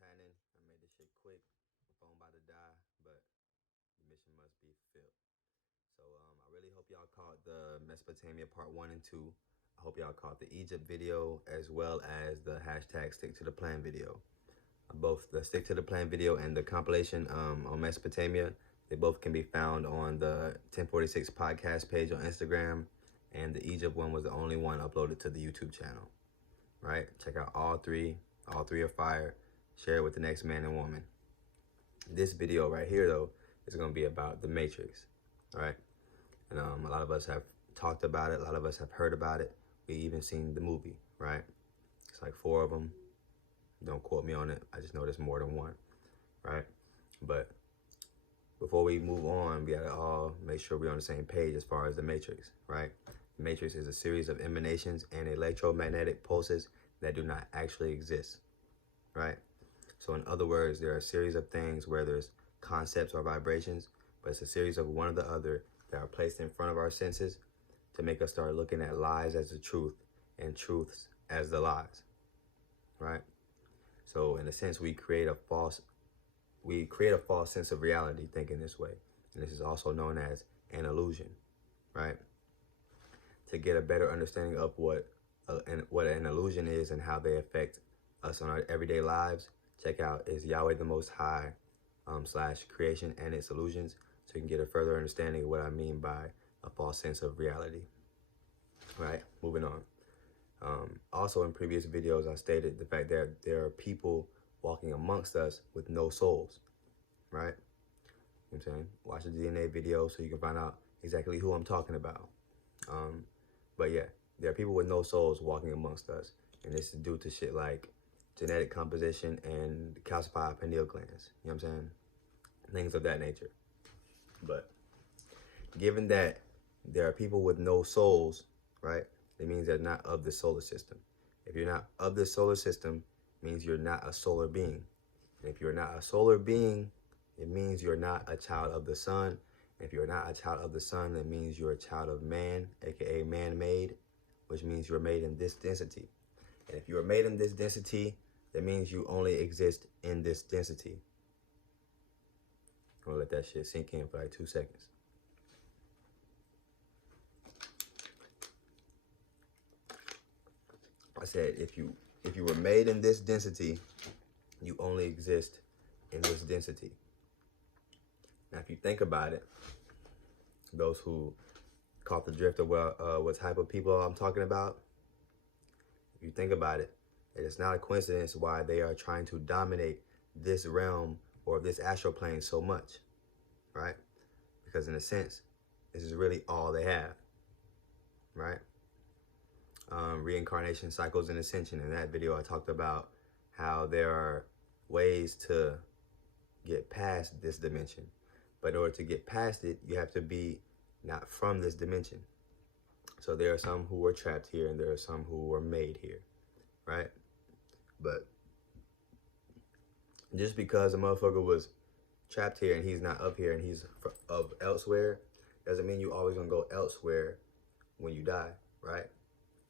happening? I made this shit quick. My phone about to die, but the mission must be fulfilled. So I really hope y'all caught the Mesopotamia part 1 and 2. I hope y'all caught the Egypt video as well as the hashtag stick to the plan video. Both the stick to the plan video and the compilation on Mesopotamia, they both can be found on the 1046 podcast page on Instagram, and the Egypt one was the only one uploaded to the YouTube channel. Right? Check out all three. All three are fire. Share it with the next man and woman. This video right here, though, is going to be about the Matrix. Right? And a lot of us have talked about it. A lot of us have heard about it. We even seen the movie. Right? It's like 4 of them. Don't quote me on it. I just know there's more than one. Right? But before we move on, we gotta all make sure we're on the same page as far as the Matrix, right? The Matrix is a series of emanations and electromagnetic pulses that do not actually exist, right? So in other words, there are a series of things where there's concepts or vibrations, but it's a series of one or the other that are placed in front of our senses to make us start looking at lies as the truth and truths as the lies, right? So in a sense, we create a false sense of reality thinking this way. And this is also known as an illusion, right? To get a better understanding of what an illusion is and how they affect us on our everyday lives, check out Is Yahweh the Most High / Creation and Its Illusions, so you can get a further understanding of what I mean by a false sense of reality, right? Moving on. Also in previous videos, I stated the fact that there are people walking amongst us with no souls, right? You know what I'm saying? Watch the DNA video so you can find out exactly who I'm talking about. But yeah, there are people with no souls walking amongst us. And this is due to shit like genetic composition and calcified pineal glands. You know what I'm saying? Things of that nature. But given that there are people with no souls, right? It means they're not of the solar system. If you're not of the solar system, it means you're not a solar being. And if you're not a solar being, it means you're not a child of the sun. And if you're not a child of the sun, that means you're a child of man, aka man-made, which means you're made in this density. And if you are made in this density, that means you only exist in this density. I'm gonna let that shit sink in for like 2 seconds. I said, if you were made in this density, you only exist in this density. Now, if you think about it, those who caught the drift of what type of people I'm talking about, if you think about it, it's not a coincidence why they are trying to dominate this realm or this astral plane so much, right? Because in a sense, this is really all they have, right? Reincarnation, cycles, and ascension. In that video, I talked about how there are ways to get past this dimension. But in order to get past it, you have to be not from this dimension. So there are some who were trapped here and there are some who were made here, right? But just because a motherfucker was trapped here and he's not up here and he's of elsewhere, doesn't mean you always gonna go elsewhere when you die, right?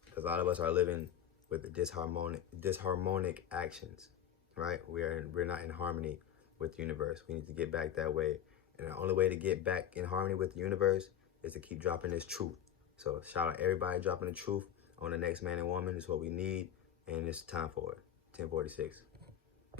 Because a lot of us are living with disharmonic actions, right? We're not in harmony with the universe. We need to get back that way. And the only way to get back in harmony with the universe is to keep dropping this truth. So shout out everybody dropping the truth on the next man and woman. Is what we need, and it's time for it. 1046.